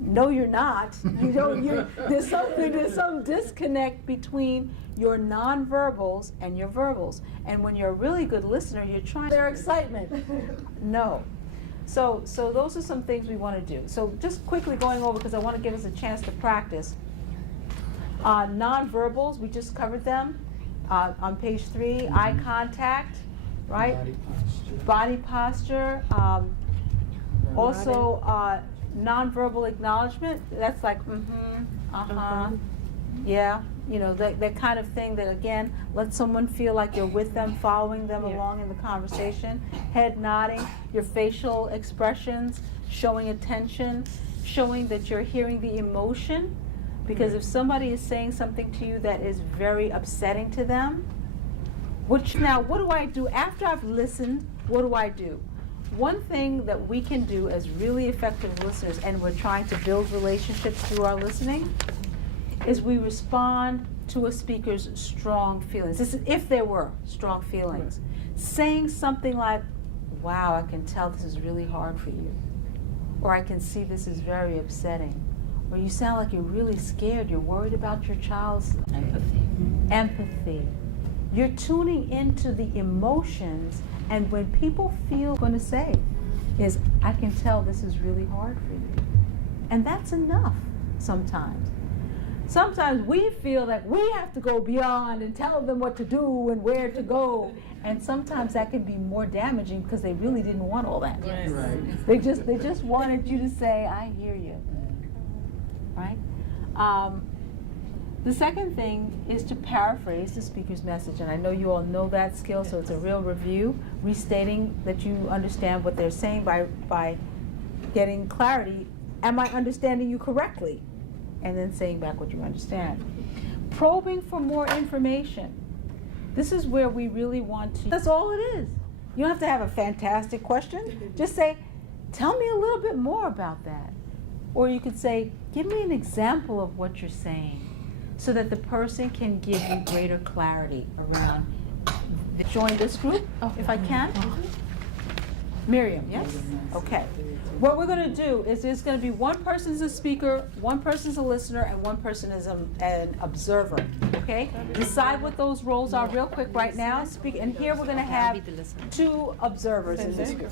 No, you're not. You don't. There's some disconnect between your nonverbals and your verbals. And when you're a really good listener, you're trying their excitement. No. So those are some things we want to do. So just quickly going over, because I want to give us a chance to practice. Nonverbals, we just covered them on page 3. Eye contact, right? Body posture. Also, nonverbal acknowledgement. That's like, yeah. You know, that kind of thing that, again, lets someone feel like you're with them, following them along in the conversation. Head nodding, your facial expressions, showing attention, showing that you're hearing the emotion. Because if somebody is saying something to you that is very upsetting to them, now what do I do? After I've listened, what do I do? One thing that we can do as really effective listeners, and we're trying to build relationships through our listening, is we respond to a speaker's strong feelings. This is if there were strong feelings. Saying something like, wow, I can tell this is really hard for you. Or I can see this is very upsetting. Or you sound like you're really scared, you're worried about your child's empathy. You're tuning into the emotions, and when people feel going to say is, I can tell this is really hard for you. And that's enough sometimes. Sometimes we feel like we have to go beyond and tell them what to do and where to go. And sometimes that can be more damaging because they really didn't want all that. Yes. Right. They just wanted you to say, I hear you. Right? The second thing is to paraphrase the speaker's message. And I know you all know that skill, so it's a real review, restating that you understand what they're saying by getting clarity. Am I understanding you correctly? And then saying back what you understand. Probing for more information. This is where we really want to. That's all it is. You don't have to have a fantastic question. Just say, tell me a little bit more about that. Or you could say, give me an example of what you're saying, so that the person can give you greater clarity around. Join this group, if I can. Miriam, yes? Okay. What we're going to do is there's going to be one person's a speaker, one person's a listener, and one person is an observer. Okay? Decide what those roles are real quick right now. Speak, and here we're going to have 2 observers in this group.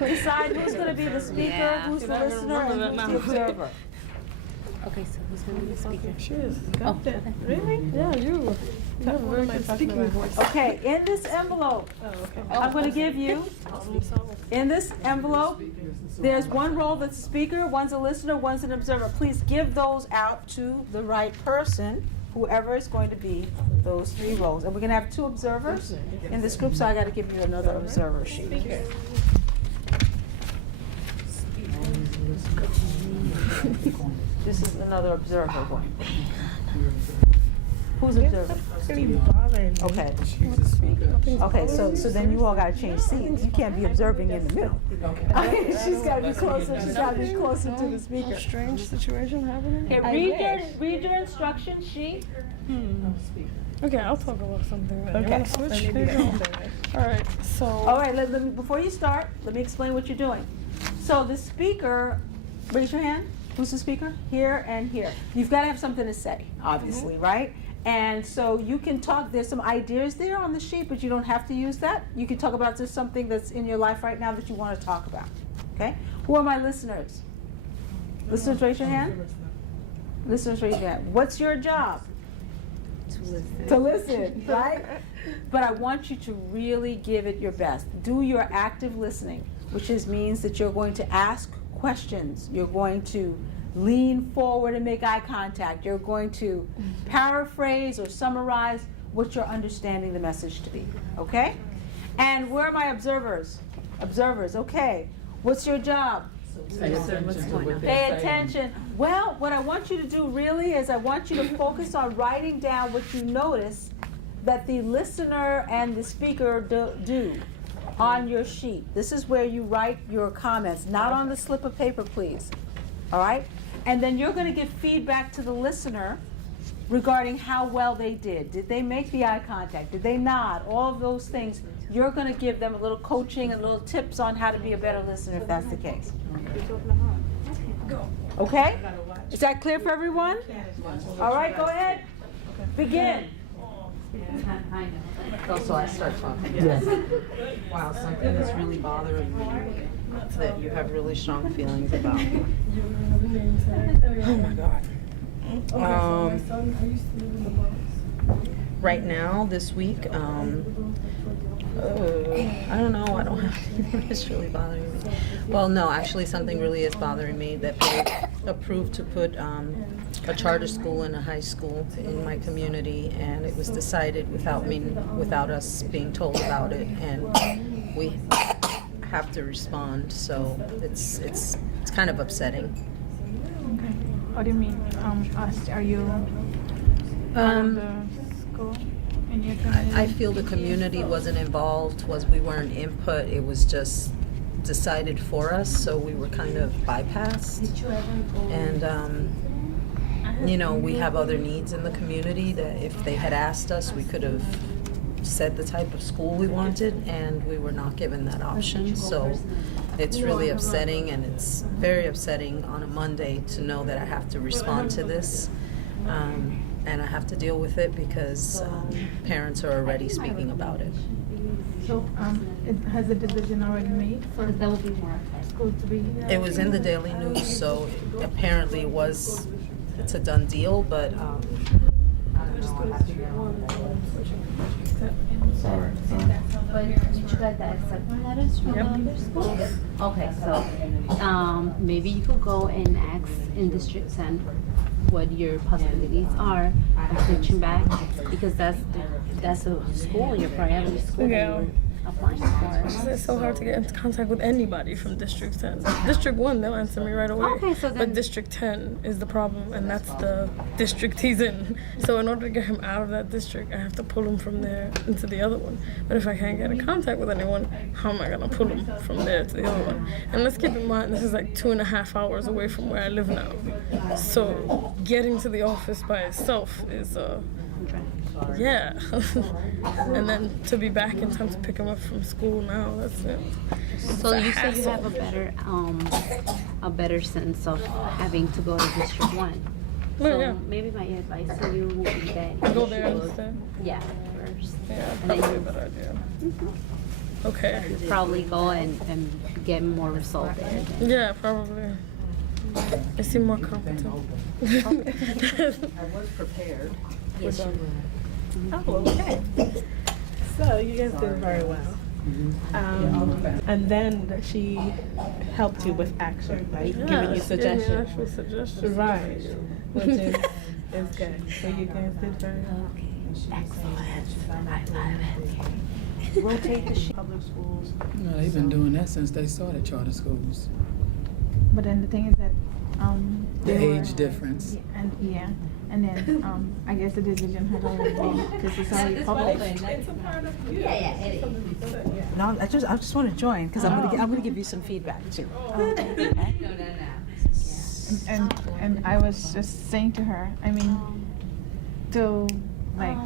Decide who's going to be the speaker, who's the listener, and who's the observer. Okay, so who's going to be the speaker? She is. Really? Yeah, you have a very good speaking voice. Okay, in this envelope, I'm going to give you, in this envelope, there's one role that's a speaker, one's a listener, one's an observer. Please give those out to the right person, whoever is going to be those 3 roles. And we're going to have 2 observers in this group, so I got to give you another observer sheet. This is another observer one. Who's observing? Okay. Okay, so then you all got to change seats. You can't be observing in the middle. She's got to be closer. She's got to be closer to the speaker. Strange situation happening. Okay, read your instruction sheet. Okay, I'll talk about something. Then. Okay. All right. So. All right. Let me, before you start, let me explain what you're doing. So the speaker, raise your hand. Who's the speaker? Here and here. You've got to have something to say, obviously, right? And so you can talk. There's some ideas there on the sheet, but you don't have to use that. You can talk about just something that's in your life right now that you want to talk about. Okay? Who are my listeners? Listeners, raise your hand. Listeners, raise your hand. What's your job? To listen, right? But I want you to really give it your best. Do your active listening, which means that you're going to ask questions. You're going to lean forward and make eye contact. You're going to paraphrase or summarize what you're understanding the message to be. Okay? And where are my observers? Observers, okay. What's your job? Pay attention. Well, what I want you to do really is I want you to focus on writing down what you notice that the listener and the speaker do on your sheet. This is where you write your comments, not on the slip of paper, please. All right? And then you're going to give feedback to the listener regarding how well they did. Did they make the eye contact? Did they nod? All of those things. you're gonna give them a little coaching and little tips on how to be a better listener if that's the case. Okay? Is that clear for everyone? All right, go ahead. Begin. So I start talking. Yes. Wow, something that's really bothering me that you have really strong feelings about. Oh my God. Right now, this week, I don't know. I don't have anything that's really bothering me. Well, no, actually, something really is bothering me that they approved to put a charter school and a high school in my community, and it was decided without us being told about it, and we have to respond. So it's kind of upsetting. Okay. What do you mean? Us? Are you from the school in your community? I feel the community wasn't involved, we weren't input, it was just decided for us, so we were kind of bypassed. And, we have other needs in the community that if they had asked us, we could have said the type of school we wanted, and we were not given that option. So it's really upsetting, and it's very upsetting on a Monday to know that I have to respond to this. And I have to deal with it because parents are already speaking about it. So, has a decision already made for school to be? It was in the Daily News, so apparently it's a done deal, but I don't know. I have to get on that. Sorry. But did you get the acceptance letters from the other school? Okay, so maybe you could go and ask in District 10 what your possibilities are of switching back, because that's a school, your priority school that you're applying for. It's so hard to get into contact with anybody from District 10. District 1, they'll answer me right away. Okay, so then- But District 10 is the problem, and that's the district he's in. So in order to get him out of that district, I have to pull him from there into the other one. But if I can't get in contact with anyone, how am I going to pull him from there to the other one? And let's keep in mind, this is like 2.5 hours away from where I live now. So getting to the office by itself is yeah. And then to be back in time to pick him up from school now, that's it. So you say you have a better sense of having to go to District 1. Well, So yeah. maybe my advice to you would be that you Go there should- instead. Yeah, first. Yeah, And then probably a you better idea. Okay. probably go and get more result there. Yeah, probably. I seem more competent. I was prepared. Yes, you will. Oh, okay. So you guys did very well. And then she helped you with action, right? Giving you Giving suggestions. actual suggestions. Right. Which is good. So you guys did very well. Rotate the sheet. Public schools. No, they've been doing that since they started charter schools. But then the thing is that The they were- age difference. And then I guess the decision had already been, because it's already published. No, I just want to join because I'm gonna give you some feedback too. And I was just saying to her, I mean, to like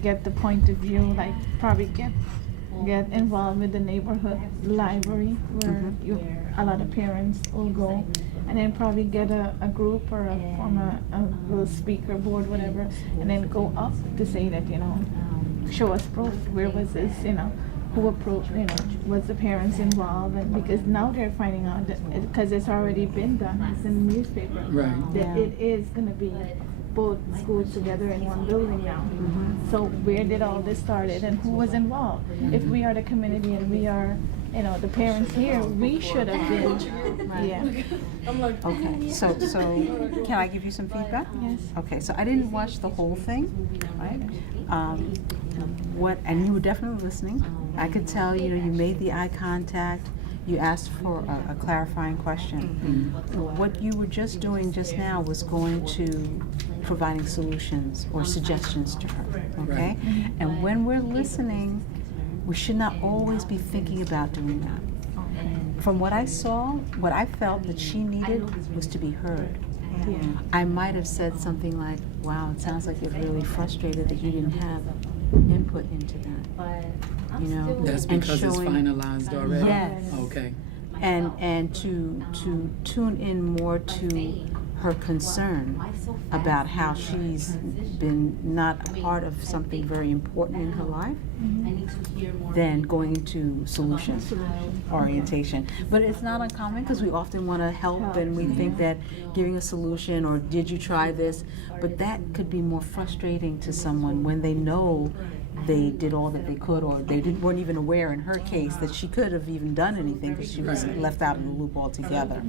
get the point of view, like probably get involved with the neighborhood library where a lot of parents will go, and then probably get a group or form a little speaker board, whatever, and then go up to say that, show us proof, where was this, who approved, was the parents involved, and because now they're finding out that, because it's already been done, it's in the newspaper, Right. that it is gonna be both schools together in one building now. So where did all this started and who was involved? If we are the community and we are, the parents here, we should have been, Okay, so can I give you some feedback? Yes. Okay, so I didn't watch the whole thing, right? And you were definitely listening. I could tell, you made the eye contact. You asked for a clarifying question. What you were just doing just now was going to providing solutions or suggestions to her, okay? And when we're listening, we should not always be thinking about doing that. From what I saw, what I felt that she needed was to be heard. I might have said something like, wow, it sounds like you're really frustrated that you didn't have input into that. But You know, I'm That's still. because it's showing- finalized already? Yes. Okay. And to tune in more to her concern about how she's been not a part of something very important in her life, than going into solution orientation. But it's not uncommon because we often want to help and we think that giving a solution or did you try this, but that could be more frustrating to someone when they know they did all that they could, or they weren't even aware in her case that she could have even done anything because she was left out of the loop altogether.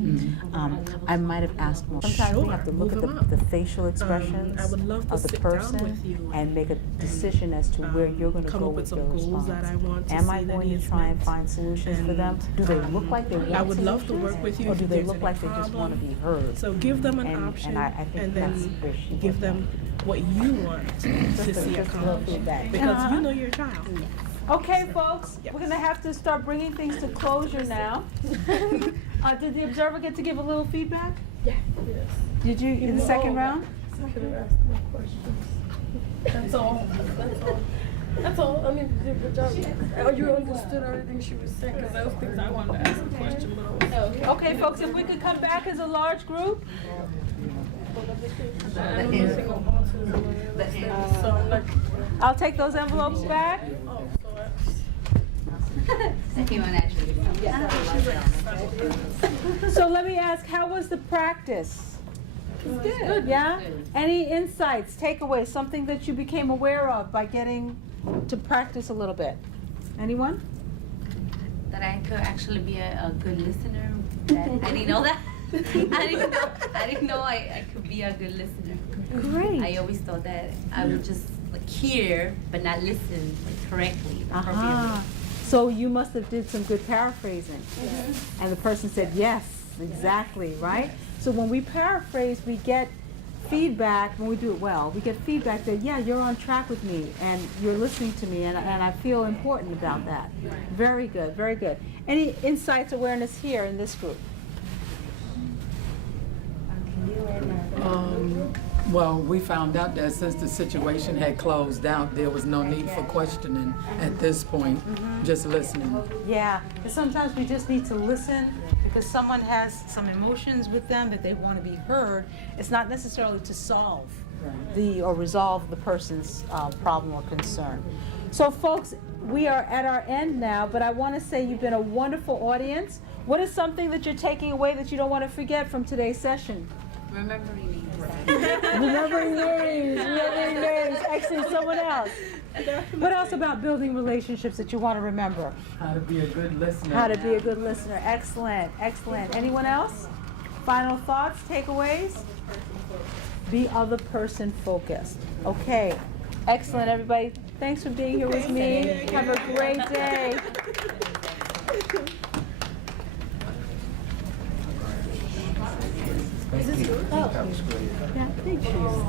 I might have asked more. Sometimes we have to look at Move 'em up. the facial expressions I would love to of the sit down person with you and make a decision as to where you're going to come go up with with some your goals response. that I want to Am I see that going he to has try and met? find solutions for them? Do they look like they want I would love to solutions? work with you Or if do they there's look any like they just want to problem. be heard? So give them an And- option, and I think and that's then where she give was them what you want to see just a little accomplished. feedback. Because you know your child. Okay, folks, we're gonna have to start bringing things to closure now. Did the observer get to give a little feedback? Yes. Did you, in the second round? I could have asked more questions. That's all. That's all. That's all. I mean, you did a good job. You understood everything she was saying, because those things I wanted to ask a question, but I was. Okay, folks, if we could come back as a large group? I don't know single bosses and all that stuff. So I'm like, I'll take those envelopes back. oh, so So let me ask, how was the practice? Good. Yeah? Any insights, takeaways, something that you became aware of by getting to practice a little bit? Anyone? That I could actually be a good listener. I didn't know that. I didn't know I could be a good listener. Great. I always thought that I would just like hear but not listen like, correctly, Aha. appropriately. So you must have did some good paraphrasing. And the person said, yes, exactly, right? So when we paraphrase, we get feedback, when we do it well, we get feedback that, yeah, you're on track with me and you're listening to me and I feel important about that. Very good, very good. Any insights, awareness here in this group? Well, we found out that since the situation had closed out, there was no need for questioning at this point, just listening. Yeah, because sometimes we just need to listen because someone has some emotions with them that they want to be heard. It's not necessarily to solve or resolve the person's problem or concern. So folks, we are at our end now, but I want to say you've been a wonderful audience. What is something that you're taking away that you don't want to forget from today's session? Remembering names. Remembering names. Excellent. Someone else. What else about building relationships that you want to remember? How to be a good listener. How to be a good listener. Excellent, excellent. Anyone else? Final thoughts, takeaways? Be other person focused. Okay. Excellent, everybody. Thanks for being here with me. Have a great day. Yeah, thank you.